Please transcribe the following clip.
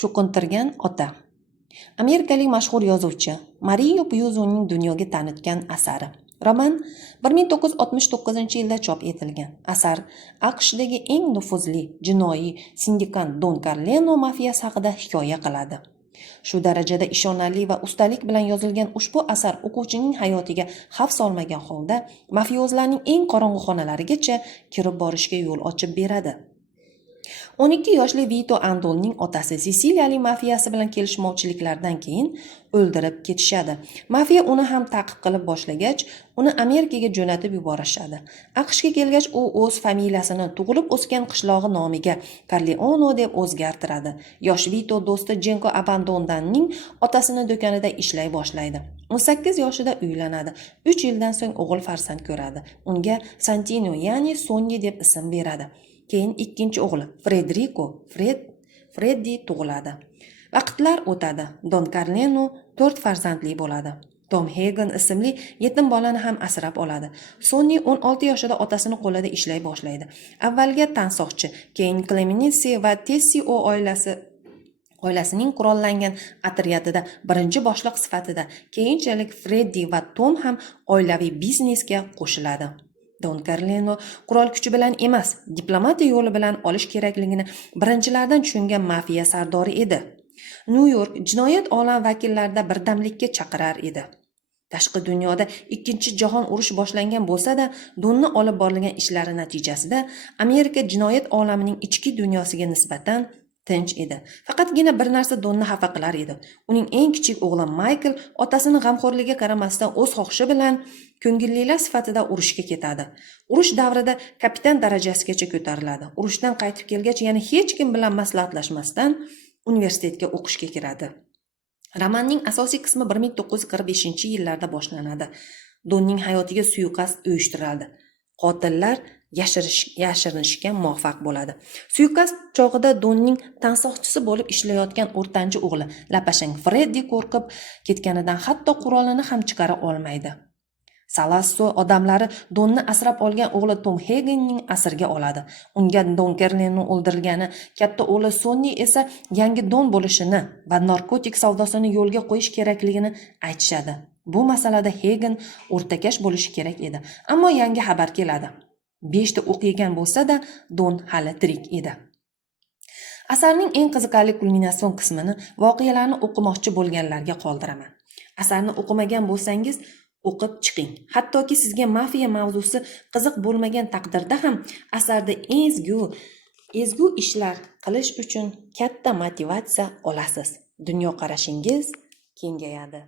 Cho'qintirgan ota. Amerikalik mashhur yozuvchi Mario Puzoning dunyoga tanitgan asari. Roman 1969-yilda chop etilgan. Asar AQShdagi eng nufuzli jinoiy sindikat Don Corleone mafiyasi haqida hikoya qiladi. Shu darajada ishonarli va ustalik bilan yozilgan ushbu asar o'quvchining hayotiga xavf solmagan holda mafiyozlarning eng qorong'u xonalarigacha kirib borishga yo'l ochib beradi. 12 yoshli Vito Andolning otasi Sisiliyaning mafiyasi bilan kelishmovchiliklardan keyin o'ldirib ketishadi. Mafiya uni ham ta'qib qilib boshlagach, uni Amerikaga jo'natib yuborishadi. AQShga kelgach, u o'z familiyasini tug'ilib o'sgan qishlog'i nomiga Corleone deb o'zgartiradi. Yosh Vito do'sti Jenko Abandondanning otasini do'konida ishlay boshlaydi. 18 yoshida uylanadi. 3 yildan so'ng o'g'il farzand ko'radi. Unga Santino, ya'ni Sonny deb ism beradi. Keyin ikkinchi o'g'li Freddi tug'iladi. Vaqtlar o'tadi. Don Corleone 4 farzandli bo'ladi. Tom Hagen ismli yetim bolani ham asrab oladi. Sonny 16 yoshida otasini qo'lida ishlay boshlaydi. Avvalga tansoqchi, keyin Clemency va Tessio oilasining qurollangan otryadida birinchi boshliq sifatida, keyinchalik Freddi va Tom ham oilaviy biznesga qo'shiladi. Don Corleone qurol kuchi bilan emas, diplomatiya yo'li bilan olish kerakligini birinchilardan tushungan mafiya sardori edi. New York jinoyat olam vakillarida birdamlikka chaqirar edi. Tashqi dunyoda Ikkinchi jahon urushi boshlangan bo'lsa-da, Donni olib borilgan ishlari natijasida Amerika jinoyat olamining ichki dunyosiga nisbatan tinch edi. Faqatgina bir narsa Donni xafa qilar edi. Uning eng kichik o'g'li Michael otasining g'amxo'rligiga qaramasdan o'z xohishi bilan ko'ngillilar sifatida urushga ketadi. Urush davrida kapitan darajasigacha ko'tariladi. Urushdan qaytib kelgach, yana hech kim bilan maslahatlashmasdan universitetga o'qishga kiradi. Romanning asosiy qismi 1945-yillarda boshlanadi. Donning hayotiga suiqasd uyushtiriladi. Qotillar yashirinishga muvaffaq bo'ladi. Suiqasd chog'ida Donning tansoqchisi bo'lib ishlayotgan o'rtanchi o'g'li Lapashang Freddi qo'rqib ketganidan hatto qurolini ham chiqara olmaydi. Salasso odamlari Donni asrab olgan o'g'li Tom Hagenning asirga oladi. Unga Don Corleone o'ldirilgani, katta o'g'li Sonny esa yangi Don bo'lishini va narkotik savdosini yo'lga qo'yish kerakligini aytishadi. Bu masalada Hagen o'rtakash bo'lishi kerak edi. Ammo yangi xabar keladi. 5 ta o'q yegan bo'lsa-da, Don hali tirik edi. Asarning eng qiziqarli kulminatsion qismini voqealarni o'qimoqchi bo'lganlarga qoldiraman. Asarni o'qimagan bo'lsangiz, o'qib chiqing. Hattoki sizga mafiya mavzusi qiziq bo'lmagan taqdirda ham asarda ezgu ishlar qilish uchun katta motivatsiya olasiz. Dunyoqarashingiz kengayadi.